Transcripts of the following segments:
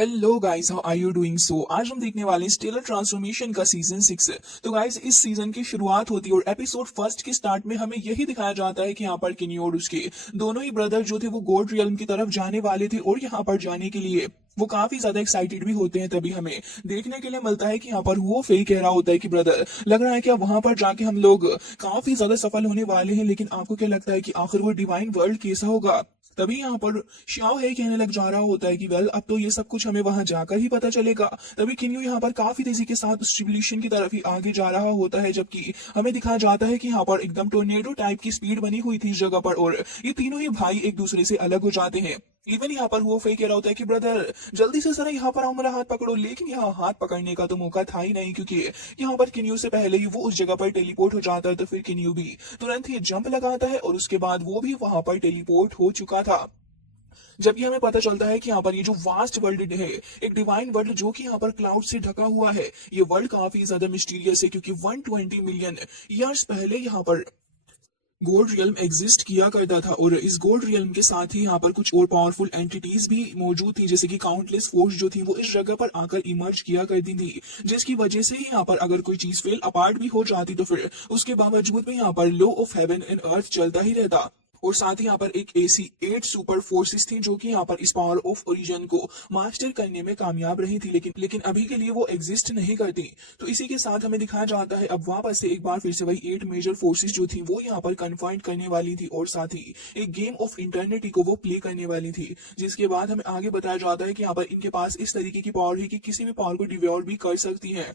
Hello guys, how are you doing? So आज हम देखने वाले हैं स्टेलर ट्रांसफॉर्मेशन का सीजन 6। तो गाइस, इस सीजन की शुरुआत होती है और एपिसोड फर्स्ट के स्टार्ट में हमें यही दिखाया जाता है कि यहाँ पर किन्नी और उसके दोनों ही ब्रदर जो थे वो गोल्ड रियल्म की तरफ जाने वाले थे और यहाँ पर जाने के लिए वो काफी ज्यादा एक्साइटेड भी होते हैं। तभी हमें देखने के लिए मिलता है कि यहाँ पर वो फेक कह रहा होता है कि ब्रदर, लग रहा है कि अब वहां पर जाके हम लोग काफी ज्यादा सफल होने वाले हैं, लेकिन आपको क्या लगता है कि आखिर वो डिवाइन वर्ल्ड कैसा होगा? तभी यहाँ पर श्याओ है कहने लग जा रहा होता है कि वेल, अब तो ये सब कुछ हमें वहां जाकर ही पता चलेगा। तभी किन्यू यहाँ पर काफी तेजी के साथ उस रिवोल्यूशन की तरफ ही आगे जा रहा होता है, जबकि हमें दिखाया जाता है कि यहाँ पर एकदम टोर्नेडो टाइप की स्पीड बनी हुई थी इस जगह पर और ये तीनों ही भाई एक दूसरे से अलग हो जाते हैं। इवन यहाँ पर वो फेक कह रहा होता है कि ब्रदर, जल्दी से जरा यहाँ पर आओ, मेरा हाथ पकड़ो। लेकिन यहाँ हाथ पकड़ने का तो मौका था ही नहीं, क्योंकि यहाँ पर किन्यू से पहले ही वो उस जगह पर टेलीपोर्ट हो जाता है। तो फिर किन्यू भी तुरंत ही जंप लगाता है और उसके बाद वो भी वहां पर टेलीपोर्ट हो चुका था। जबकि हमें पता चलता है कि यहाँ पर ये जो वास्ट वर्ल्ड है, एक डिवाइन वर्ल्ड जो कि यहाँ पर क्लाउड से ढका हुआ है, ये वर्ल्ड काफी ज्यादा मिस्टीरियस है, क्योंकि 120 मिलियन ईयर्स पहले यहाँ पर गोल्ड रियल्म एग्जिस्ट किया करता था और इस गोल्ड रियल्म के साथ ही यहाँ पर कुछ और पावरफुल एंटिटीज भी मौजूद थी, जैसे कि काउंटलेस फोर्स जो थी वो इस जगह पर आकर इमर्ज किया करती थी, जिसकी वजह से ही यहाँ पर अगर कोई चीज फेल अपार्ट भी हो जाती तो फिर उसके बावजूद भी यहाँ पर law of heaven and earth चलता ही रहता। और साथ ही यहाँ पर एक ऐसी 8 सुपर फोर्सेस थी जो कि यहाँ पर इस पावर ऑफ ओरिजिन को मास्टर करने में कामयाब रही थी, लेकिन लेकिन अभी के लिए वो एग्जिस्ट नहीं करती। तो इसी के साथ हमें दिखाया जाता है अब वापस से एक बार फिर से वही 8 मेजर फोर्सेस जो थी वो यहाँ पर कन्फाइंड करने वाली थी और साथ ही एक गेम ऑफ इंटरनिटी को वो प्ले करने वाली थी, जिसके बाद हमें आगे बताया जाता है कि यहाँ पर इनके पास इस तरीके की पावर है कि किसी भी पावर को डिवॉल्व भी कर सकती है।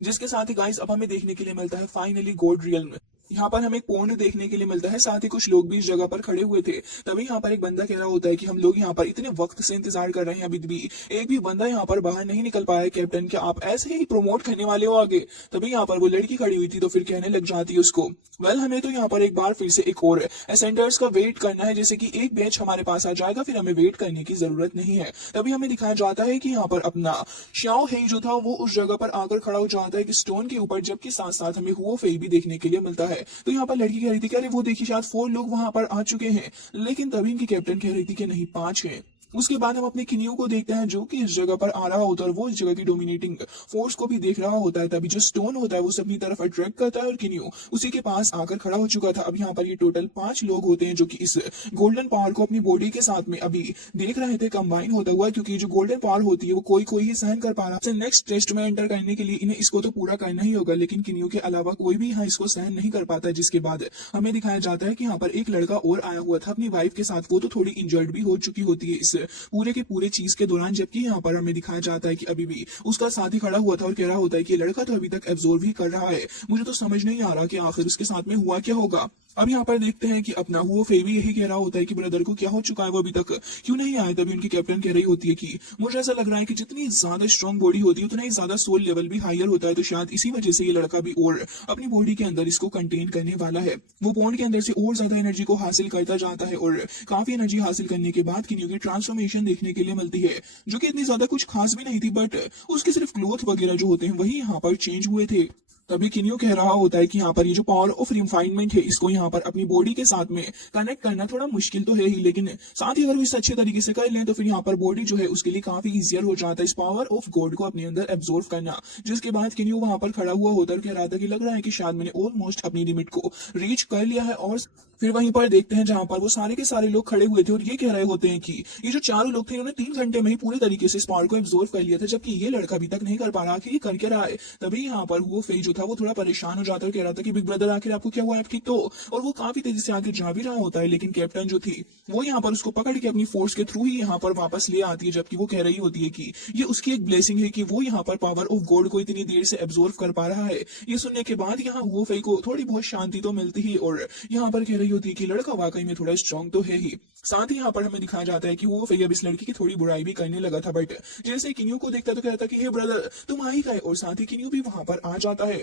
जिसके साथ ही गाइस अब हमें देखने के लिए मिलता है फाइनली गोल्ड रियल। यहाँ पर हमें एक पॉन्ड देखने के लिए मिलता है, साथ ही कुछ लोग भी इस जगह पर खड़े हुए थे। तभी यहाँ पर एक बंदा कह रहा होता है कि हम लोग यहाँ पर इतने वक्त से इंतजार कर रहे हैं, अभी भी एक भी बंदा यहाँ पर बाहर नहीं निकल पाया है। कैप्टन, क्या आप ऐसे ही प्रमोट करने वाले हो आगे? तभी यहाँ पर वो लड़की खड़ी हुई थी तो फिर कहने लग जाती है उसको, वेल, हमें तो यहाँ पर एक बार फिर से एक और एसेंडर्स का वेट करना है, जैसे कि एक बैच हमारे पास आ जाएगा फिर हमें वेट करने की जरूरत नहीं है। तभी हमें दिखाया जाता है कि यहाँ पर अपना श्याओ हेई जो था वो उस जगह पर आकर खड़ा हो जाता है कि स्टोन के ऊपर, जबकि साथ साथ हमें हुओ फेई भी देखने के लिए मिलता है। तो यहाँ पर लड़की कह रही थी कि अरे वो देखिए, शायद 4 लोग वहां पर आ चुके हैं, लेकिन तभी इनकी कैप्टन कह रही थी कि नहीं, 5 हैं। उसके बाद हम अपने किन्यू को देखते हैं जो कि इस जगह पर आ रहा होता है और वो इस जगह की डोमिनेटिंग फोर्स को भी देख रहा होता है। तभी जो स्टोन होता है वो सबकी तरफ अट्रैक्ट करता है और किन्यू उसी के पास आकर खड़ा हो चुका था। अब यहाँ पर ये टोटल 5 लोग होते हैं जो कि इस गोल्डन पावर को अपनी बॉडी के साथ में अभी देख रहे थे कंबाइन होता हुआ, क्योंकि जो गोल्डन पावर होती है वो कोई कोई ही सहन कर पा रहा है। नेक्स्ट टेस्ट में एंटर करने के लिए इन्हें इसको तो पूरा करना ही होगा, लेकिन किन्यू के अलावा कोई भी यहाँ इसको सहन नहीं कर पाता। जिसके बाद हमें दिखाया जाता है कि यहाँ पर एक लड़का और आया हुआ था अपनी वाइफ के साथ, वो तो थोड़ी इंजर्ड भी हो चुकी होती है इस पूरे के पूरे चीज के दौरान, जबकि यहाँ पर हमें दिखाया जाता है कि अभी भी उसका साथी खड़ा हुआ था और कह रहा होता है कि लड़का तो अभी तक एब्जॉर्व ही कर रहा है, मुझे तो समझ नहीं आ रहा कि आखिर उसके साथ में हुआ क्या होगा। अब यहाँ पर देखते हैं कि अपना हुआ फेवी यही कह रहा होता है कि ब्रदर को क्या हो चुका है, वो अभी तक क्यों नहीं आया। तभी उनकी कैप्टन कह रही होती है कि मुझे ऐसा लग रहा है कि जितनी ज्यादा स्ट्रॉन्ग बॉडी होती है उतना ही ज्यादा सोल लेवल भी हायर होता है, तो शायद इसी वजह से ये लड़का भी और अपनी बॉडी के अंदर इसको कंटेन करने वाला है। वो बॉन्ड के अंदर से और ज्यादा एनर्जी को हासिल करता जाता है और काफी एनर्जी हासिल करने के बाद किन्यू की ट्रांसफॉर्मेशन देखने के लिए मिलती है, जो कि इतनी ज्यादा कुछ खास भी नहीं थी, बट उसके सिर्फ क्लोथ वगैरह जो होते हैं वही यहाँ पर चेंज हुए थे। तभी किन्यू कह रहा होता है कि यहाँ पर ये जो पावर ऑफ रिफाइनमेंट है इसको यहाँ पर अपनी बॉडी के साथ में कनेक्ट करना थोड़ा मुश्किल तो है ही, लेकिन साथ ही अगर वो इसे अच्छे तरीके से कर लें तो फिर यहाँ पर बॉडी जो है उसके लिए काफी इजियर हो जाता है इस पावर ऑफ गॉड को अपने अंदर एब्जॉर्व करना। जिसके बाद किन्यू वहां पर खड़ा हुआ होता है, कह रहा था कि लग रहा है कि शायद मैंने ऑलमोस्ट अपनी लिमिट को रीच कर लिया है। और फिर वहीं पर देखते हैं जहां पर वो सारे के सारे लोग खड़े हुए थे और ये कह रहे होते हैं कि ये जो चारों लोग थे इन्होंने 3 घंटे में ही पूरे तरीके से इस पावर को एब्जॉर्व कर लिया था, जबकि ये लड़का अभी तक नहीं कर पा रहा कि ये कर क्या रहा है। तभी यहाँ पर वो फेज जो था वो थोड़ा परेशान हो जाता है, कह रहा था कि बिग ब्रदर आखिर आपको क्या हुआ है, आप ठीक तो? और वो काफी तेजी से आगे जा भी रहा होता है, लेकिन कैप्टन जो थी वो यहाँ पर उसको पकड़ के अपनी फोर्स के थ्रू ही यहाँ पर वापस ले आती है, जबकि वो कह रही होती है कि ये उसकी एक ब्लेसिंग है कि वो यहाँ पर पावर ऑफ गॉड को इतनी देर से एब्जॉर्व कर पा रहा है। ये सुनने के बाद यहाँ वो फे को थोड़ी बहुत शांति तो मिलती ही और यहाँ पर कह रही होती है कि लड़का वाकई में थोड़ा स्ट्रॉन्ग तो है ही। साथ ही यहाँ पर हमें दिखाया जाता है कि वो फे अब इस लड़की की थोड़ी बुराई भी करने लगा था, बट जैसे किन्यू को देखता तो कहता कि हे ब्रदर तुम आ ही गए, और साथ ही किन्यू भी वहां पर आ जाता है।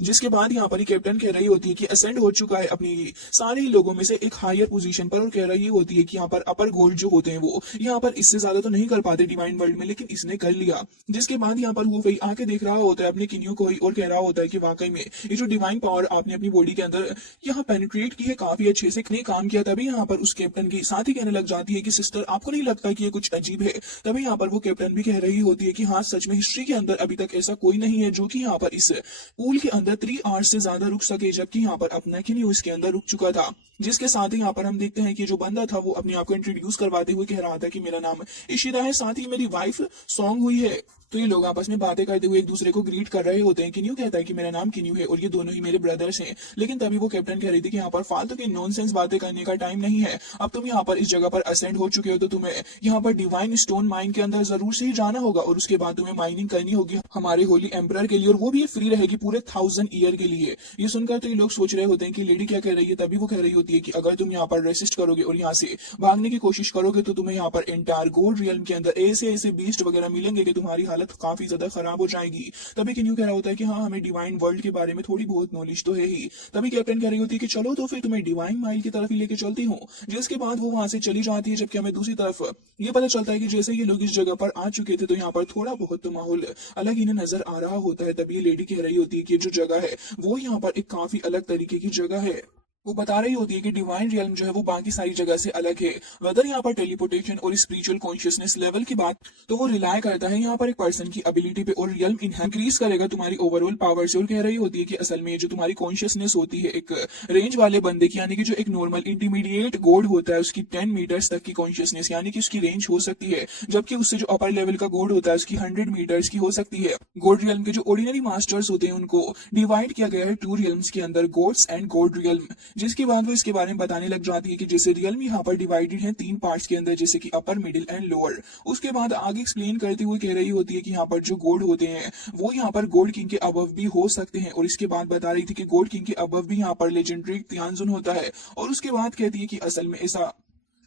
जिसके बाद यहाँ पर ही कैप्टन कह रही होती है कि असेंड हो चुका है अपनी सारे ही लोगों में से एक हायर पोजीशन पर, और कह रही होती है कि यहाँ पर अपर गोल्ड जो होते हैं वो यहाँ पर इससे ज्यादा तो नहीं कर पाते डिवाइन वर्ल्ड में, लेकिन इसने कर लिया। जिसके बाद यहाँ पर वो वही आके देख रहा होता है अपने किन्यू को ही और कह रहा होता है कि वाकई में ये जो डिवाइन पावर आपने अपनी बॉडी के अंदर यहाँ पेनिट्रेट की है काफी अच्छे से काम किया। तभी यहाँ पर उस कैप्टन की साथ ही कहने लग जाती है कि सिस्टर आपको नहीं लगता कि ये कुछ अजीब है। तभी यहाँ पर वो कैप्टन भी कह रही होती है कि हाँ सच में हिस्ट्री के अंदर अभी तक ऐसा कोई नहीं है जो कि यहाँ पर इस पूल के अंदर 3 आवर्स से ज्यादा रुक सके, जबकि यहाँ पर अपना किन्यू इसके अंदर रुक चुका था। जिसके साथ ही यहाँ पर हम देखते हैं कि जो बंदा था वो अपने आप को इंट्रोड्यूस करवाते हुए कह रहा था कि मेरा नाम इशिता है, साथ ही मेरी वाइफ सॉन्ग हुई है। तो ये लोग आपस में बातें करते हुए एक दूसरे को ग्रीट कर रहे होते हैं। किन्यू कहता है कि मेरा नाम किन्यू है और ये दोनों ही मेरे ब्रदर्स हैं। लेकिन तभी वो कैप्टन कह रही थी कि यहाँ पर फालतू की नॉनसेंस बातें करने का टाइम नहीं है, अब तुम यहाँ पर इस जगह पर असेंड हो चुके हो तो तुम्हें यहाँ पर डिवाइन स्टोन माइन के अंदर जरूर से ही जाना होगा और उसके बाद तुम्हें माइनिंग करनी होगी हमारे होली एम्परर के लिए, और वो भी फ्री रहेगी पूरे 1000 ईयर के लिए। ये सुनकर तो ये लोग सोच रहे होते हैं कि लेडी क्या कह रही है। तभी वो कह रही होती है कि अगर तुम यहाँ पर रेसिस्ट करोगे और यहाँ से भागने की कोशिश करोगे तो तुम्हें यहाँ पर एंटायर गोल्ड रियल्म के अंदर ऐसे ऐसे बीस्ट वगैरह मिलेंगे कि तुम्हारी हालत काफी ज्यादा खराब हो जाएगी। तभी किन्यू कह रहा होता है कि हाँ हमें डिवाइन वर्ल्ड के बारे में थोड़ी बहुत नॉलेज तो है ही। तभी कैप्टन कह रही होती है कि चलो तो फिर तुम्हें डिवाइन माइल की तरफ ही लेके चलती हूँ। जिसके बाद वो वहां से चली जाती है, जबकि हमें दूसरी तरफ ये पता चलता है कि जैसे ये लोग इस जगह पर आ चुके थे तो यहाँ पर थोड़ा बहुत तो माहौल अलग इन्हें नजर आ रहा होता है। तभी ये लेडी कह रही होती है कि जो जगह है वो यहाँ पर एक काफी अलग तरीके की जगह है। वो बता रही होती है कि डिवाइन रियल्म जो है वो बाकी सारी जगह से अलग है। वेदर यहाँ पर टेलीपोर्टेशन और स्पिरिचुअल कॉन्शियसनेस लेवल की बात तो वो रिलाय करता है यहाँ पर एक पर्सन की एबिलिटी पे, और रियल्म इंक्रीज करेगा तुम्हारी ओवरऑल पावर से। और कह रही होती है कि असल में जो तुम्हारी कॉन्शियसनेस होती है एक रेंज वाले बंदे की, यानी कि जो एक नॉर्मल इंटरमीडिएट गोड होता है उसकी 10 मीटर्स तक की कॉन्शियसनेस यानी कि उसकी रेंज हो सकती है, जबकि उससे जो अपर लेवल का गोड होता है उसकी 100 मीटर्स की हो सकती है। गोड रियल्म के जो ऑर्डिनरी मास्टर्स होते हैं उनको डिवाइड किया गया है 2 रियल्म्स के अंदर, गोड्स एंड गोड रियल्म। जिसके बाद वो इसके बारे में बताने लग जाती है कि जैसे रियल्म यहाँ पर डिवाइडेड है 3 पार्ट्स के अंदर, जैसे कि अपर मिडिल एंड लोअर। उसके बाद आगे एक्सप्लेन करते हुए कह रही होती है कि यहाँ पर जो गोड होते हैं वो यहाँ पर गोड किंग के अबव भी हो सकते हैं। और इसके बाद बता रही थी कि गोड किंग के अबव भी यहाँ पर लेजेंडरी तियानजुन होता है। और उसके बाद कहती है कि असल में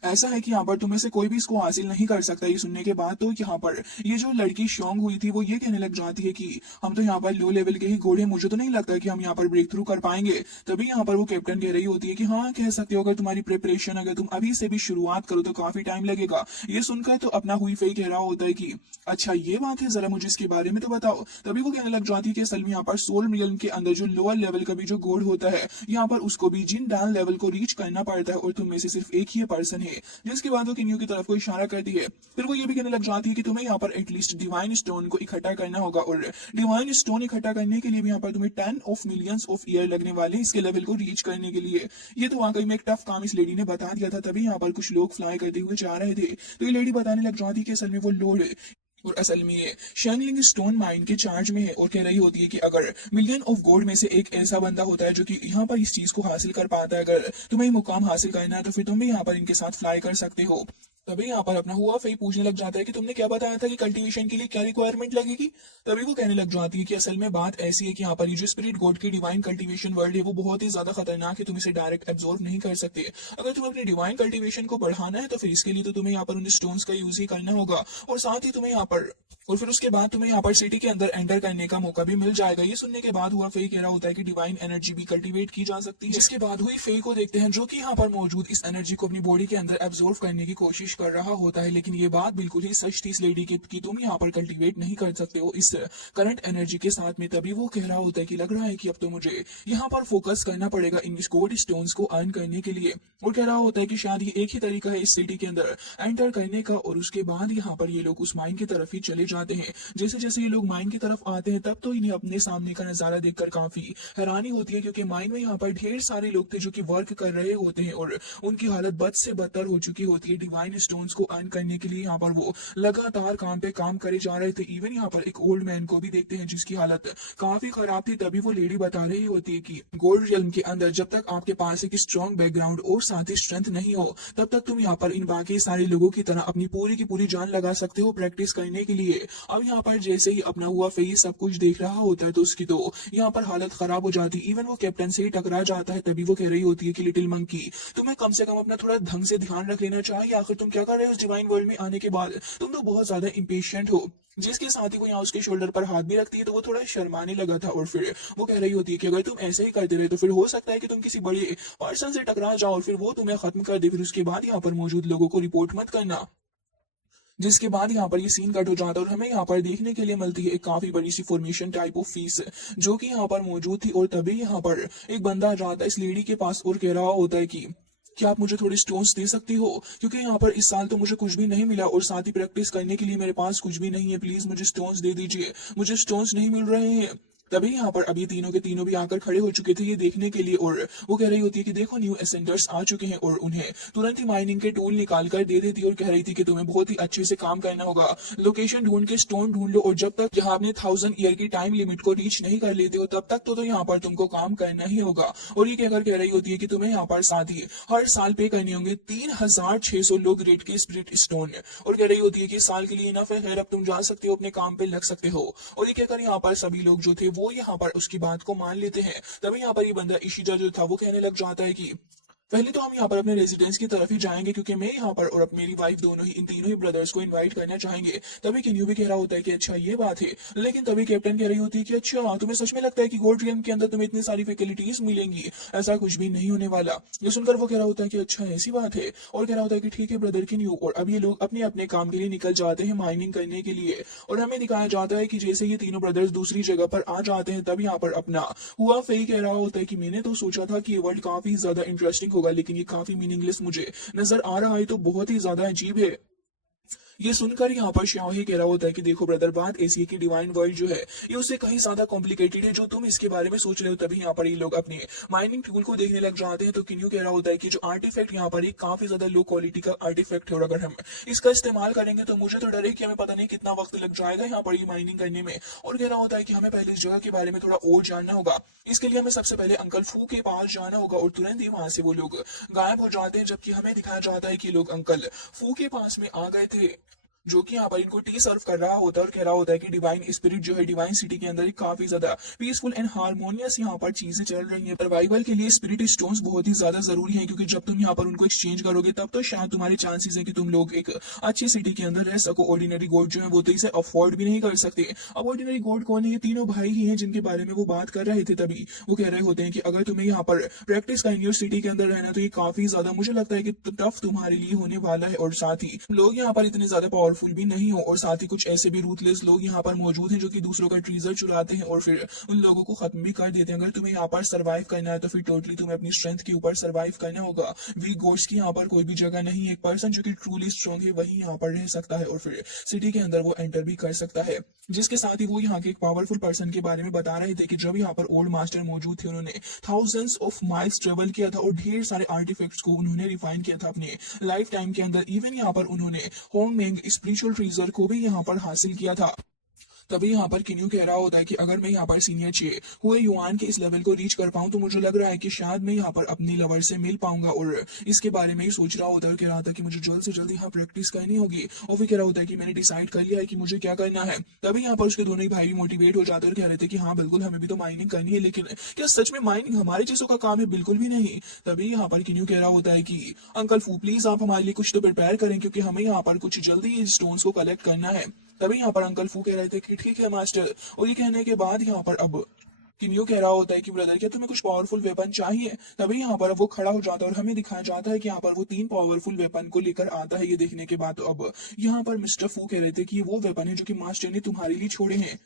ऐसा है कि यहाँ पर तुम्हें से कोई भी इसको हासिल नहीं कर सकता। ये सुनने के बाद तो यहाँ पर ये जो लड़की शॉन्ग हुई थी वो ये कहने लग जाती है कि हम तो यहाँ पर लो लेवल के ही घोड़े, मुझे तो नहीं लगता कि हम यहाँ पर ब्रेक थ्रू कर पाएंगे। तभी यहाँ पर वो कैप्टन कह रही होती है कि हाँ कह सकते हो, अगर तुम्हारी प्रिपरेशन अगर तुम अभी से भी शुरुआत करो तो काफी टाइम लगेगा। ये सुनकर तो अपना हुई फई कह रहा होता है कि अच्छा ये बात है, जरा मुझे इसके बारे में तो बताओ। तभी वो कहने लग जाती है कि असल में यहाँ पर सोल रियल्म के अंदर जो लोअर लेवल का भी जो गोड होता है यहाँ पर उसको भी जिन डाल लेवल को रीच करना पड़ता है और तुम में से सिर्फ एक ही पर्सन है। जिसके बाद किन्यू की तरफ को इशारा करती है। फिर वो ये भी कहने लग जाती है कि तुम्हें यहाँ पर एटलीस्ट डिवाइन स्टोन को इकट्ठा करना होगा, और डिवाइन स्टोन इकट्ठा करने के लिए भी यहाँ पर तुम्हें 10 ऑफ मिलियंस ऑफ ईयर लगने वाले इसके लेवल को रीच करने के लिए। ये तो वाकई में एक टफ काम इस लेडी ने बता दिया था। तभी यहाँ पर कुछ लोग फ्लाई करते हुए जा रहे थे तो ये लेडी बताने लग जाती है कि असल में वो लोड और असल में ये शैंगलिंग स्टोन माइन के चार्ज में है, और कह रही होती है कि अगर मिलियन ऑफ गोल्ड में से एक ऐसा बंदा होता है जो कि यहाँ पर इस चीज को हासिल कर पाता है, अगर तुम्हें मुकाम हासिल करना है तो फिर तुम भी यहाँ पर इनके साथ फ्लाई कर सकते हो। तभी यहाँ पर अपना हुआ फई पूछने लग जाता है कि तुमने क्या बताया था कि कल्टीवेशन के लिए क्या रिक्वायरमेंट लगेगी। तभी वो कहने लग जाती है कि असल में बात ऐसी है कि यहाँ पर ये जो स्पिरिट गॉड की डिवाइन कल्टीवेशन वर्ल्ड है वो बहुत ही ज्यादा खतरनाक है, तुम इसे डायरेक्ट एब्जॉर्व नहीं कर सकते। अगर तुम्हें अपनी डिवाइन कल्टीवेशन को बढ़ाना है तो फिर इसके लिए तो तुम्हें यहाँ पर उन स्टोन्स का यूज ही करना होगा, और साथ ही तुम्हें यहाँ पर और फिर उसके बाद तुम्हें यहाँ पर सिटी के अंदर एंटर करने का मौका भी मिल जाएगा। ये सुनने के बाद हुआ फई कह रहा होता है कि डिवाइन एनर्जी भी कल्टीवेट की जा सकती है। जिसके बाद हुई फई को देखते हैं जो कि यहाँ पर मौजूद इस एनर्जी को अपनी बॉडी के अंदर एब्जॉर्व करने की कोशिश कर रहा होता है। लेकिन ये बात बिल्कुल ही सच थी इस लेडी की कि तुम यहाँ पर कल्टीवेट नहीं कर सकते हो इस करंट एनर्जी के साथ में। तभी वो कह रहा होता है कि लग रहा है कि अब तो मुझे यहाँ पर फोकस करना पड़ेगा इन गोल्ड स्टोन्स को अर्न करने के लिए। और कह रहा होता है कि शायद ये एक ही तरीका है इस सिटी के अंदर एंटर करने का। और उसके बाद यहाँ पर ये लोग उस माइन की तरफ ही चले जाते हैं। जैसे जैसे ये लोग माइन की तरफ आते हैं तब तो इन्हें अपने सामने का नजारा देखकर काफी हैरानी होती है, क्योंकि माइन में यहाँ पर ढेर सारे लोग थे जो कि वर्क कर रहे होते हैं और उनकी हालत बद से बदतर हो चुकी होती है। डिवाइन स्टोन्स को अर्न करने के लिए यहाँ पर वो लगातार काम पे काम करे जा रहे थे। इवन यहाँ पर एक ओल्ड मैन को भी देखते हैं जिसकी हालत काफी खराब थी। तभी वो लेडी बता रही होती है कि गोल्ड रियल्म के अंदर जब तक आपके पास एक स्ट्रॉन्ग बैकग्राउंड और साथ ही स्ट्रेंथ नहीं हो तब तक तुम यहाँ पर इन बाकी सारे लोगों की तरह अपनी पूरी की पूरी जान लगा सकते हो प्रैक्टिस करने के लिए। अब यहाँ पर जैसे ही अपना हुआ फेस सब कुछ देख रहा होता है तो उसकी तो यहाँ पर हालत खराब हो जाती है। इवन वो कैप्टन से ही टकरा जाता है। तभी वो कह रही होती है कि लिटिल मंकी, तुम्हें कम से कम अपना थोड़ा ढंग से ध्यान रख लेना चाहिए। आखिर तुम क्या कर रहे हो इस डिवाइन वर्ल्ड में आने के बाद? तुम तो बहुत ज्यादा इम्पेशेंट हो। जिसके साथ ही वो यहाँ उसके शोल्डर पर हाथ भी रखती है तो वो थोड़ा शर्माने लगा था और फिर वो कह रही होती है कि अगर तुम ऐसे ही करते रहे तो फिर हो सकता है कि तुम किसी बड़े पर्सन से टकरा जाओ और फिर वो तुम्हें खत्म कर दे। फिर उसके बाद यहाँ पर मौजूद लोगों को रिपोर्ट मत करना। जिसके बाद यहाँ पर ये सीन कट हो जाता है और हमें यहाँ पर देखने के लिए मिलती है एक काफी बड़ी सी फॉर्मेशन टाइप ऑफ फीस जो कि यहाँ पर मौजूद थी। और तभी यहाँ पर एक बंदा आ जाता है इस लेडी के पास और कह रहा होता है कि क्या आप मुझे थोड़ी स्टोन्स दे सकती हो, क्योंकि यहाँ पर इस साल तो मुझे कुछ भी नहीं मिला और साथ ही प्रैक्टिस करने के लिए मेरे पास कुछ भी नहीं है। प्लीज मुझे स्टोन्स दे दीजिए, मुझे स्टोन्स नहीं मिल रहे हैं। तभी यहाँ पर अभी तीनों के तीनों भी आकर खड़े हो चुके थे ये देखने के लिए और वो कह रही होती है कि देखो न्यू एसेंडर्स आ चुके हैं और उन्हें तुरंत ही माइनिंग के टूल निकाल कर दे देती और कह रही थी कि तुम्हें बहुत ही अच्छे से काम करना होगा। लोकेशन ढूंढ के स्टोन ढूंढ लो और जब तक यहाँ अपने 1000 ईयर की टाइम लिमिट को रीच नहीं कर लेते हो तब तक तो यहाँ पर तुमको काम करना ही होगा। और ये कहकर कह रही होती है कि तुम्हें यहाँ पर साथ ही हर साल पे करने होंगे 3600 लोग ग्रेड के स्पिरिट स्टोन। और कह रही होती है कि इस साल के लिए इनफ है, खैर अब तुम जा सकते हो, अपने काम पे लग सकते हो। और ये कहकर यहाँ पर सभी लोग जो थे वो यहाँ पर उसकी बात को मान लेते हैं। तभी यहाँ पर ये बंदा इशिजा जो था वो कहने लग जाता है कि पहले तो हम यहाँ पर अपने रेजिडेंस की तरफ ही जाएंगे क्योंकि मैं यहाँ पर और मेरी वाइफ दोनों ही इन तीनों ही ब्रदर्स को इनवाइट करना चाहेंगे। तभी किन्यू भी कह रहा होता है कि अच्छा ये बात है। लेकिन तभी कैप्टन कह रही होती है कि अच्छा तुम्हें सच में लगता है कि गोल्ड रियम के अंदर तुम्हें इतनी सारी फैसिलिटीज मिलेंगी? ऐसा कुछ भी नहीं होने वाला। ये सुनकर वो कह रहा होता है कि अच्छा ऐसी बात है और कह रहा होता है कि ठीक है ब्रदर किन्यू। और अब ये लोग अपने अपने काम के लिए निकल जाते हैं माइनिंग करने के लिए और हमें दिखाया जाता है कि जैसे ये तीनों ब्रदर्स दूसरी जगह पर आ जाते हैं तब यहाँ पर अपना हुआ फेई कह रहा होता है कि मैंने तो सोचा था कि ये वर्ल्ड काफी ज्यादा इंटरेस्टिंग होगा लेकिन ये काफी मीनिंगलेस मुझे नजर आ रहा है, तो बहुत ही ज्यादा अजीब है। ये सुनकर यहाँ पर श्याओही कह रहा होता है कि देखो ब्रदर बात ऐसी है कि डिवाइन वर्ल्ड जो है ये उससे कहीं ज्यादा कॉम्प्लिकेटेड है जो तुम इसके बारे में सोच रहे हो। तभी यहाँ पर ये लोग अपने माइनिंग टूल को देखने लग जाते हैं तो किन्यू कह रहा होता है कि जो आर्टिफैक्ट यहाँ पर एक काफी ज्यादा लो क्वालिटी का आर्टिफैक्ट है और अगर हम इसका इस्तेमाल करेंगे तो मुझे तो डर है कि हमें पता नहीं कितना वक्त लग जाएगा यहाँ पर ये माइनिंग करने में। और कह रहा होता है कि हमें पहले इस जगह के बारे में थोड़ा और जानना होगा। इसके लिए हमें सबसे पहले अंकल फू के पास जाना होगा और तुरंत ही वहां से वो लोग गायब हो जाते हैं जबकि हमें दिखाया जाता है कि लोग अंकल फू के पास में आ गए थे जो कि यहाँ पर इनको टी सर्व कर रहा होता है और कह रहा होता है कि डिवाइन स्पिरिट जो है डिवाइन सिटी के अंदर काफी ज्यादा पीसफुल एंड हार्मोनियस यहाँ पर चीजें चल रही हैं। सर्वाइवल के लिए स्पिरिट स्टोन्स बहुत ही ज्यादा जरूरी हैं क्योंकि जब तुम यहाँ पर उनको एक्सचेंज करोगे तब तो शायद तुम्हारे चांसेस है कि तुम लोग एक अच्छी सिटी के अंदर रह सको। ऑर्डिनरी गोल्ड जो है वो तो इसे अफोर्ड भी नहीं कर सकते। अब ऑर्डिनरी गोल्ड कौन है? ये तीनों भाई ही हैं जिनके बारे में वो बात कर रहे थे। तभी वो कह रहे होते हैं कि अगर तुम्हें यहाँ पर प्रैक्टिस करनी हो सिटी के अंदर रहना तो ये काफी ज्यादा मुझे लगता है कि टफ तुम्हारे लिए होने वाला है। और साथ ही लोग यहाँ पर इतने ज्यादा पावरफुल भी नहीं हो और साथ ही कुछ ऐसे भी रूथलेस लोग यहाँ पर मौजूद हैं जो कि दूसरों का ट्रीजर चुराते हैं और फिर उन लोगों को खत्म भी कर देते हैं। अगर तुम्हें यहाँ पर सर्वाइव करना है तो फिर टोटली तुम्हें अपनी स्ट्रेंथ के ऊपर सर्वाइव करना होगा। वीक गोड्स की यहाँ पर कोई भी जगह नहीं है। एक पर्सन जो कि ट्रूली स्ट्रॉन्ग है वही यहाँ पर रह सकता है और फिर सिटी के अंदर वो एंटर भी कर सकता है। जिसके साथ ही वो यहाँ के एक पावरफुल पर्सन के बारे में बता रहे थे कि जब यहाँ पर ओल्ड मास्टर मौजूद थे उन्होंने थाउजेंड्स ऑफ माइल्स ट्रेवल किया था और ढेर सारे आर्टिफैक्ट्स को उन्होंने रिफाइन किया था अपने लाइफ टाइम के अंदर। इवन यहाँ पर उन्होंने होंग मेंग स्पिरिचुअल ट्रीजर को भी यहाँ पर हासिल किया था। तभी यहाँ पर किन्यू कह रहा होता है कि अगर मैं यहाँ पर सीनियर 6 हुए युआन के इस लेवल को रीच कर पाऊं तो मुझे लग रहा है कि शायद मैं यहाँ पर अपनी लवर से मिल पाऊंगा। और इसके बारे में ही सोच रहा होता है और कह रहा था कि मुझे जल्द से जल्द यहाँ प्रैक्टिस करनी होगी। और फिर कह रहा होता है कि मैंने डिसाइड कर लिया है कि मुझे क्या करना है। तभी यहाँ पर उसके दोनों ही भाई भी मोटिवेट हो जाते और कह रहे थे कि हाँ बिल्कुल हमें भी तो माइनिंग करनी है, लेकिन क्या सच में माइनिंग हमारे जैसों का काम है? बिल्कुल भी नहीं। तभी यहाँ पर किन्यू कह रहा होता है कि अंकल फू प्लीज आप हमारे लिए कुछ तो प्रिपेयर करें क्योंकि हमें यहाँ पर कुछ जल्दी स्टोन्स को कलेक्ट करना है। तभी यहाँ पर अंकल फू कह रहे थे कि ठीक है मास्टर। और ये कहने के बाद यहाँ पर अब किन्यू कह रहा होता है कि ब्रदर क्या तुम्हें कुछ पावरफुल वेपन चाहिए? तभी यहाँ पर अब वो खड़ा हो जाता है और हमें दिखाया जाता है कि यहाँ पर वो 3 पावरफुल वेपन को लेकर आता है। ये देखने के बाद तो अब यहाँ पर मिस्टर फू कह रहे थे कि ये वो वेपन है जो कि मास्टर ने तुम्हारे लिए छोड़े हैं।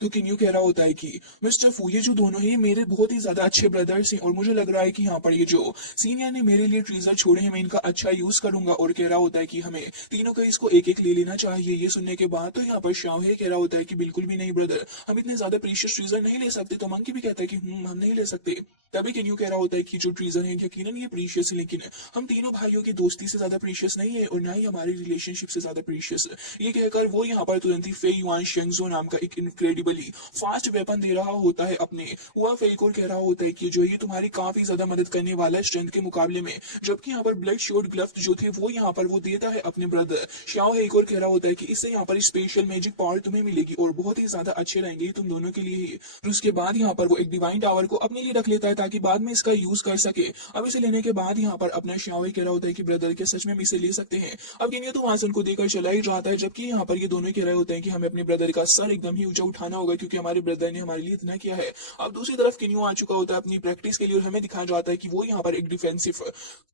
तो किन्यू कह रहा होता है कि मिस्टर फू ये जो दोनों ही मेरे बहुत ही ज्यादा अच्छे ब्रदर्स हैं और मुझे लग रहा है कि यहाँ पर ये जो सीनियर ने मेरे लिए ट्रीजर छोड़े हैं मैं इनका अच्छा यूज करूंगा। और कह रहा होता है कि हमें तीनों का इसको एक एक ले लेना चाहिए। ये सुनने के बाद तो यहाँ पर शाओहे कह रहा होता है कि बिल्कुल भी नहीं ब्रदर, हम इतने ज्यादा प्रीशियस ट्रीजर नहीं ले सकते। तो मंकी भी कहता है कि हम नहीं ले सकते। तभी केन्यू कह रहा होता है कि जो ट्रीजन है यकीनन ये प्रीशियस है, लेकिन हम तीनों भाइयों की दोस्ती से ज्यादा प्रीशियस नहीं है और ना ही हमारी रिलेशनशिप से ज्यादा प्रीशियस है। ये कहकर वो यहाँ पर तुरंत ही फे युआन शेंगजो नाम का एक इनक्रेडिबली फास्ट वेपन दे रहा होता है अपने हुआ फे को, कह रहा होता है कि जो ये तुम्हारी काफी ज्यादा मदद करने वाला है स्ट्रेंथ के मुकाबले में। जबकि यहाँ पर ब्लड शोड ग्लव्स जो थे वो यहाँ पर वो देता है अपने ब्रदर शाओ हेई को, कह रहा होता है कि इससे यहाँ पर स्पेशल मैजिक पावर तुम्हें मिलेगी और बहुत ही ज्यादा अच्छे रहेंगे तुम दोनों के लिए ही। और उसके बाद यहाँ पर वो एक डिवाइन टावर को अपने लिए रख लेता है ताकि बाद में इसका यूज कर सके। अब इसे लेने के बाद यहाँ पर अपना शाओ कह रहा होता है कि ब्रदर के सच में हम इसे ले सकते हैं। अब केन्यू तो वहां से उनको देकर चला ही जाता है, जबकि यहाँ पर ये दोनों कह रहे होते हैं कि हमें अपने ब्रदर का सर एकदम ही ऊंचा उठाना होगा क्योंकि हमारे ब्रदर ने हमारे लिए इतना किया है। अब दूसरी तरफ केन्यू आ चुका होता है अपनी प्रैक्टिस के लिए और हमें दिखाया जाता है कि वो यहाँ पर एक डिफेंसिव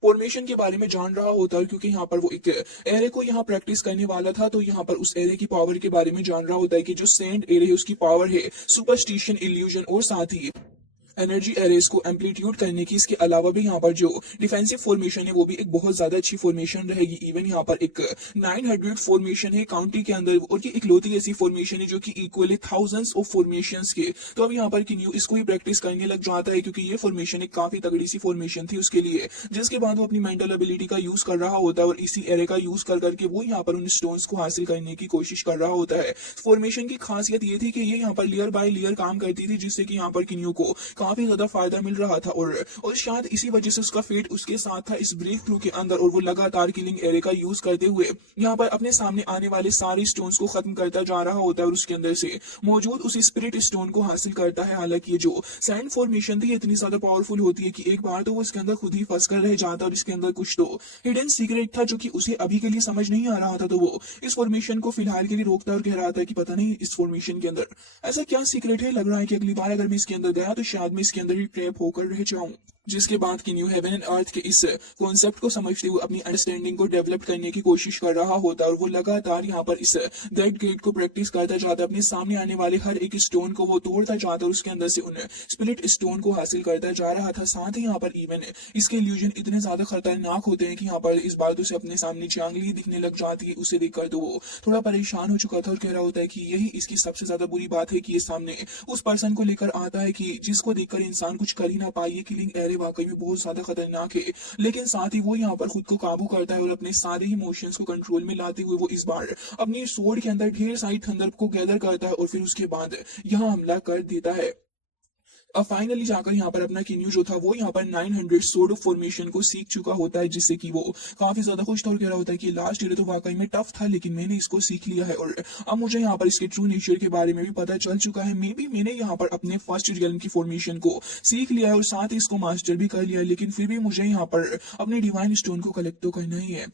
फॉर्मेशन के बारे में जान रहा होता है, क्योंकि यहाँ पर वो एक एरे को यहाँ प्रैक्टिस करने वाला था। तो यहाँ पर उस एरे की पावर के बारे में जान रहा होता है कि जो सेंड एरे है उसकी पावर है सुपरस्टिशन, इल्यूजन और साथ ही एनर्जी एरेज को एम्पलीट्यूड करने की। इसके अलावा भी यहाँ पर जो डिफेंसिव फॉर्मेशन है वो भी एक बहुत ज्यादा अच्छी फॉर्मेशन रहेगी। इवन यहाँ पर एक 900 फॉर्मेशन है काउंटी के अंदर और ये इकलौती ऐसी फॉर्मेशन है जो कि इक्वल है थाउजेंड्स ऑफ फॉर्मेशंस के। तो अब यहाँ पर किन्यू इसको ही प्रैक्टिस करने लग जाता है क्योंकि ये फॉर्मेशन एक काफी तगड़ी सी फॉर्मेशन थी उसके लिए, जिसके बाद वो अपनी मेंटल एबिलिटी का यूज कर रहा होता है और इसी एरे का यूज कर करके वो यहाँ पर उन स्टोन्स को हासिल करने की कोशिश कर रहा होता है। फॉर्मेशन की खासियत ये थी कि ये यहाँ पर लेयर बाय लेयर काम करती थी, जिससे कि यहाँ पर किन्यू को काफी ज्यादा फायदा मिल रहा था और शायद इसी वजह से उसका फेट उसके साथ था इस ब्रेक थ्रू के अंदर, और वो लगातार किलिंग एरे का यूज करते हुए यहाँ पर अपने सामने आने वाले सारे स्टोन्स को खत्म करता जा रहा होता है और उसके अंदर से मौजूद उस स्पिरिट स्टोन को हासिल करता है। हालांकि ये जो सैंड फॉर्मेशन थी इतनी ज्यादा पावरफुल होती है कि एक बार तो वो इसके अंदर खुद ही फंस कर रह जाता और इसके अंदर कुछ तो हिडन सीक्रेट था जो कि उसे अभी के लिए समझ नहीं आ रहा था। तो वो इस फॉर्मेशन को फिलहाल के लिए रोकता और कह रहा था कि पता नहीं इस फॉर्मेशन के अंदर ऐसा क्या सीक्रेट है, लग रहा है कि अगली बार अगर मैं इसके अंदर गया तो शायद मैं इसके अंदर ही ट्रैप होकर रह जाऊं। जिसके बाद कि न्यू हेवन एंड अर्थ के इस कॉन्सेप्ट को समझते हुए अपनी अंडरस्टैंडिंग को डेवलप करने की कोशिश कर रहा होता है और वो लगातार यहाँ पर इस डेड गेट को प्रैक्टिस करता जाता है। अपने सामने आने वाले हर एक स्टोन को वो तोड़ता जाता और उसके अंदर से उन स्पिरिट स्टोन को हासिल करता जा रहा था। साथ ही यहाँ पर इवन इसके इल्यूजन इतने ज्यादा खतरनाक होते हैं कि यहाँ पर इस बार तो उसे अपने सामने चांगली दिखने लग जाती है। उसे देखकर तो वो थोड़ा परेशान हो चुका था और कह रहा होता है कि यही इसकी सबसे ज्यादा बुरी बात है कि ये सामने उस पर्सन को लेकर आता है कि जिसको देखकर इंसान कुछ कर ही ना पाए। ये किलिंग एरे वाकई में बहुत खतरनाक है, लेकिन साथ ही वो यहाँ पर खुद को काबू करता है और अपने सारे इमोशंस को कंट्रोल में लाते हुए वो इस बार अपनी स्वॉर्ड के अंदर ढेर सारी थंडर को गैदर करता है और फिर उसके बाद यहाँ हमला कर देता है। अब फाइनली जाकर यहाँ पर अपना किन्यू जो था वो यहाँ पर 900 सोर्ड ऑफ फॉर्मेशन को सीख चुका होता है, जिससे कि वो काफी ज्यादा खुश था और कह रहा होता है कि लास्ट ईयर तो वाकई में टफ था लेकिन मैंने इसको सीख लिया है और अब मुझे यहाँ पर इसके ट्रू नेचर के बारे में भी पता चल चुका है। मे बी मैंने यहाँ पर अपने फर्स्ट रियल्म की फॉर्मेशन को सीख लिया है और साथ ही इसको मास्टर भी कर लिया है, लेकिन फिर भी मुझे यहाँ पर अपने डिवाइन स्टोन को कलेक्ट तो करना ही है।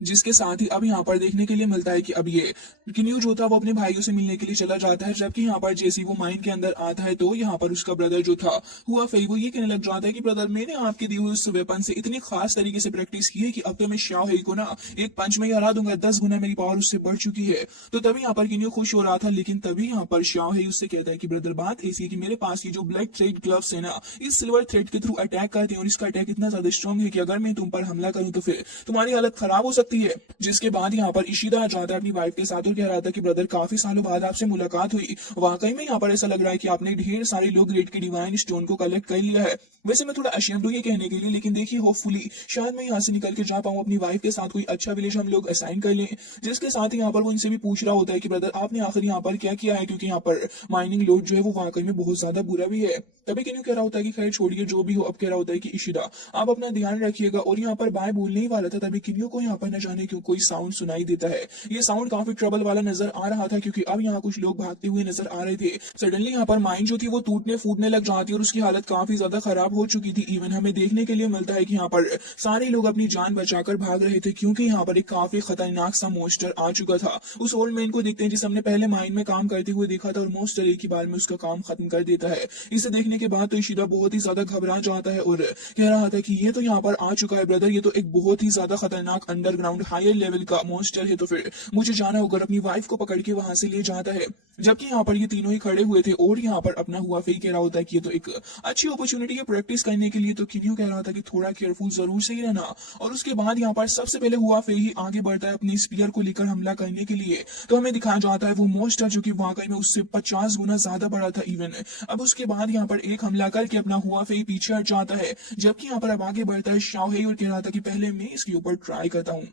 जिसके साथ ही अब यहाँ पर देखने के लिए मिलता है कि अब ये किन्यू जो था वो अपने भाइयों से मिलने के लिए चला जाता है। जबकि यहाँ पर जैसे वो माइन के अंदर आता है तो यहाँ पर उसका ब्रदर जो था हुआ फई वो ये कहने लग जाता है कि ब्रदर मैंने आपकी दी हुई उस वेपन से इतनी खास तरीके से प्रैक्टिस की है कि अब तो मैं शाओ हेई को ना एक पंच में ही हरा दूंगा, 10 गुना मेरी पावर उससे बढ़ चुकी है। तो तभी यहाँ पर किन्यू खुश हो रहा था, लेकिन तभी यहाँ पर शाओ हेई उससे कहता है कि ब्रदर बात ऐसी है कि मेरे पास ये जो ब्लैक थ्रेड ग्लव्स है ना इस सिल्वर थ्रेड के थ्रू अटैक करते हैं और इसका अटैक इतना ज्यादा स्ट्रॉन्ग है कि अगर मैं तुम पर हमला करूं तो फिर तुम्हारी हालत खराब हो सकती है। जिसके बाद यहाँ पर इशिदा आ जाता है अपनी वाइफ के साथ और कह रहा था कि ब्रदर काफी सालों बाद आपसे मुलाकात हुई, वाकई में यहाँ पर ऐसा लग रहा है कि आपने ढेर सारे लो ग्रेड के डिवाइन स्टोन को कलेक्ट कर लिया है। वैसे मैं थोड़ा अशेम्ड हूँ ये कहने के लिए, लेकिन देखिए होपफुली शायद मैं यहाँ से निकल के जा पाऊँ, अपनी वाइफ के साथ कोई अच्छा विलेज हम लोग असाइन कर लें। जिसके साथ ही यहाँ पर वो इनसे भी पूछ रहा होता है कि ब्रदर आपने आखिर यहाँ पर क्या किया है, क्योंकि यहाँ पर माइनिंग लोड जो है वो वाकई में बहुत ज्यादा बुरा भी है। तभी किन्यू कह रहा होता है कि खैर छोड़िए जो भी हो, अब कह रहा होता है कि इशिदा आप अपना ध्यान रखिएगा। और यहाँ पर बाय बोलने ही वाला था तभी किन्यू को यहाँ पर न जाने क्यों कोई साउंड सुनाई देता है। ये साउंड काफी ट्रबल वाला नजर आ रहा था क्योंकि अब यहाँ कुछ लोग भागते हुए नजर आ रहे थे। सडनली यहाँ पर माइन जो थी वो टूटने फूटने लग जाती और उसकी हालत काफी ज्यादा खराब हो चुकी थी। इवन हमें देखने के लिए मिलता है कि यहाँ पर सारे लोग अपनी जान बचाकर भाग रहे थे क्योंकि यहाँ पर एक काफी खतरनाक सा मोस्टर आ चुका था। उस ओल्ड मैन को देखते हैं जिसे हमने पहले माइन में काम करते हुए देखा था और मोस्टर एक ही बार में उसका काम खत्म कर देता है। इसे देखने के बाद तो इशिदा बहुत ही ज्यादा घबरा जाता है और कह रहा था कि ये तो यहाँ पर आ चुका है ब्रदर, ये तो एक बहुत ही ज्यादा खतरनाक अंडरग्राउंड अराउंड हायर लेवल का मॉन्स्टर है, तो फिर मुझे जाना होगा और अपनी वाइफ को पकड़ के वहां से ले जाता है। जबकि यहाँ पर ये तीनों ही खड़े हुए थे और यहाँ पर अपना हुआ फेक कह रहा होता है कि ये तो एक अच्छी अपॉर्चुनिटी है प्रैक्टिस करने के लिए, तो किन्यू कह रहा था कि थोड़ा केयरफुल जरूर से ही रहना। और उसके बाद यहाँ पर सबसे पहले हुआ फे ही आगे बढ़ता है अपनी स्पीयर को लेकर हमला करने के लिए। तो हमें दिखाया जाता है वो मॉन्स्टर जो कि वाकई में उससे 50 गुना ज्यादा बड़ा था इवन। अब उसके बाद यहाँ पर एक हमला करके अपना हुआ फे पीछे हट जाता है, जबकि यहाँ पर अब आगे बढ़ता है शाओहेई और कह रहा था कि पहले मैं इसके ऊपर ट्राई करता हूँ।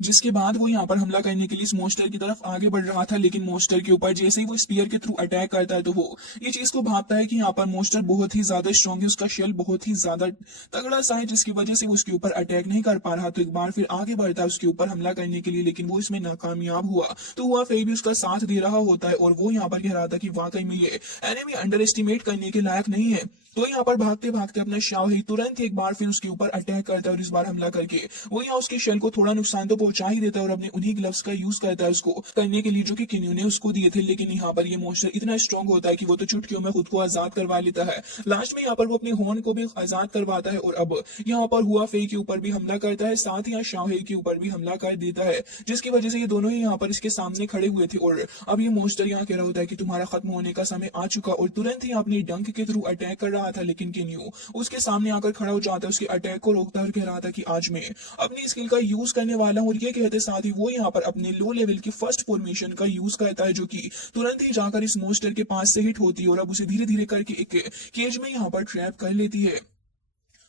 जिसके बाद वो यहाँ पर हमला करने के लिए इस मॉन्स्टर की तरफ आगे बढ़ रहा था, लेकिन मॉन्स्टर के ऊपर जैसे ही वो स्पीयर के थ्रू अटैक करता है तो वो ये चीज को भापता है कि यहाँ पर मॉन्स्टर बहुत ही ज्यादा स्ट्रॉन्ग है, उसका शेल बहुत ही ज्यादा तगड़ा सा है, जिसकी वजह से वो उसके ऊपर अटैक नहीं कर पा रहा। तो एक बार फिर आगे बढ़ता है उसके ऊपर हमला करने के लिए, लेकिन वो इसमें नाकामयाब हुआ। तो हुआ फिर भी उसका साथ दे रहा होता है और वो यहाँ पर कह रहा था कि वाकई में ये एनिमी अंडर एस्टिमेट करने के लायक नहीं है। तो यहाँ पर भागते भागते अपना शाओहेई तुरंत एक बार फिर उसके ऊपर अटैक करता है और इस बार हमला करके वो यहाँ उसके शेल को थोड़ा नुकसान तो पहुंचा ही देता है और अपने उन्हीं ग्लव्स का यूज करता है उसको करने के लिए जो कि किन्यू ने उसको दिए थे। लेकिन यहाँ पर ये मॉन्स्टर इतना स्ट्रॉन्ग होता है कि वो तो चुटकियों में खुद को आजाद करवा लेता है। लास्ट में यहाँ पर वो अपने हॉर्न को भी आजाद करवाता है और अब यहाँ पर हुआ फे के ऊपर भी हमला करता है, साथ ही यहाँ शाओहेई के ऊपर भी हमला कर देता है, जिसकी वजह से ये दोनों ही यहाँ पर इसके सामने खड़े हुए थे। और अब ये मॉन्स्टर यहाँ कह रहा होता है कि तुम्हारा खत्म होने का समय आ चुका और तुरंत ही अपने डंक के थ्रू अटैक कर रहा था, लेकिन किन्यू उसके सामने आकर खड़ा हो जाता है, उसके अटैक को रोकता है और कह रहा था कि आज मैं अपनी स्किल का यूज करने वाला हूं। और ये कहते साथ ही वो यहाँ पर अपने लो लेवल की फर्स्ट फॉर्मेशन का यूज करता है, जो कि तुरंत ही जाकर इस मॉन्स्टर के पास से हिट होती है और अब उसे धीरे धीरे करके एक केज में यहाँ पर ट्रैप कर लेती है।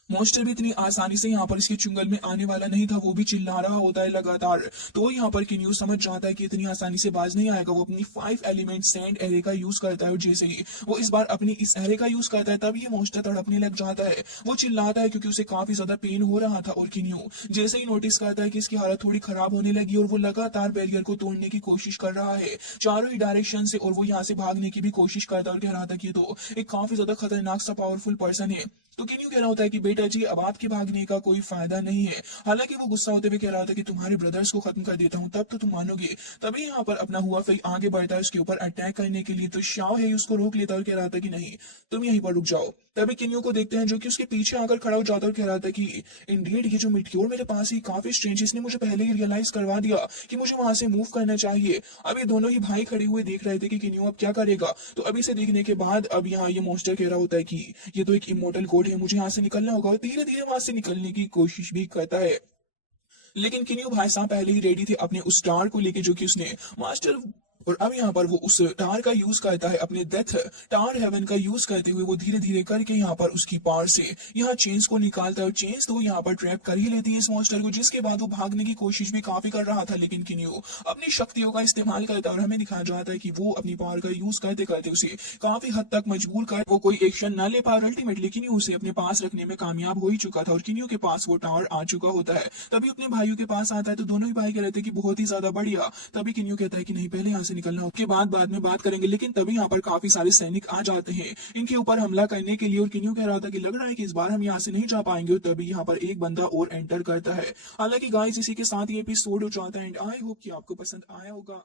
मॉन्स्टर भी इतनी आसानी से यहाँ पर इसके चुंगल में आने वाला नहीं था, वो भी चिल्ला रहा होता है लगातार। तो यहाँ पर किन्यू समझ जाता है कि इतनी आसानी से बाज नहीं आएगा। वो अपनी 5 एलिमेंट सैंड एरे का यूज करता है और जैसे ही वो इस बार अपनी इस एरे का यूज करता है तब ये मॉन्स्टर तड़पने लग जाता है। वो चिल्लाता है क्योंकि उसे काफी ज्यादा पेन हो रहा था और किन्यू जैसे ही नोटिस करता है कि इसकी हालत थोड़ी खराब होने लगी और वो लगातार बैरियर को तोड़ने की कोशिश कर रहा है चारों ही डायरेक्शन से, और वो यहाँ से भागने की भी कोशिश करता है और कह रहा था कि ये तो एक काफी ज्यादा खतरनाक सा पावरफुल पर्सन है। तो किन्यू कह रहा होता है कि बेटा जी अब आपके भागने का कोई फायदा नहीं है। हालांकि वो गुस्सा होते हुए कह रहा था कि तुम्हारे ब्रदर्स को खत्म कर देता हूं तब तो तुम मानोगे। तभी यहाँ पर अपना हुआ फिर आगे बढ़ता है उसके ऊपर अटैक करने के लिए, तो शाओ है उसको रोक लेता है और कह रहा था कि नहीं तुम यहीं पर रुक जाओ। तभी किन्यू को देखते हैं जो कि उसके पीछे आकर खड़ा हो जाता है और कह रहा था कि इंडीड ये जो मिट्योर मेरे पास ही काफी स्ट्रेंज, इसने मुझे पहले ही रियलाइज करवा दिया कि मुझे वहां से मूव करना चाहिए। अब ये दोनों ही भाई खड़े हुए देख रहे थे कि किन्यू अब क्या करेगा। तो अभी से देखने के बाद अब यहाँ ये मॉन्स्टर कह रहा होता है कि ये तो एक इमोर्टल कोड है, मुझे यहाँ से निकलना होगा, और धीरे धीरे वहां से निकलने की कोशिश भी करता है। लेकिन किन्यू भाई साहब पहले ही रेडी थे अपने उस स्टार को लेके जो कि उसने मास्टर, और अब यहाँ पर वो उस टार का यूज करता है अपने डेथ टार हेवन का यूज करते हुए वो धीरे धीरे करके यहाँ पर उसकी पार से यहाँ चेंज को निकालता है और चेंज तो यहाँ पर ट्रैप कर ही लेती है इस मॉन्स्टर को, जिसके बाद वो भागने की कोशिश भी काफी कर रहा था। लेकिन किन्यू अपनी शक्तियों का इस्तेमाल करता है और हमें दिखाया जाता है कि वो अपनी पावर का यूज करते करते उसे काफी हद तक मजबूर कर वो कोई एक्शन न ले पा। अल्टीमेटली किन्यू उसे अपने पास रखने में कामयाब हो ही चुका था और किन्यू के पास वो टावर आ चुका होता है। तभी अपने भाइयों के पास आता है तो दोनों ही भाई कह रहे थे कि बहुत ही ज्यादा बढ़िया। तभी किन्यू कहता है कि नहीं पहले यहाँ से निकलना, उसके बाद में बात करेंगे। लेकिन तभी यहाँ पर काफी सारे सैनिक आ जाते हैं इनके ऊपर हमला करने के लिए और किन्यू कह रहा था कि लग रहा है कि इस बार हम यहाँ से नहीं जा पाएंगे। तभी यहाँ पर एक बंदा और एंटर करता है। हालांकि गाइस इसी के साथ ये एपिसोड हो जाता है एंड आई होप कि आपको पसंद आया होगा।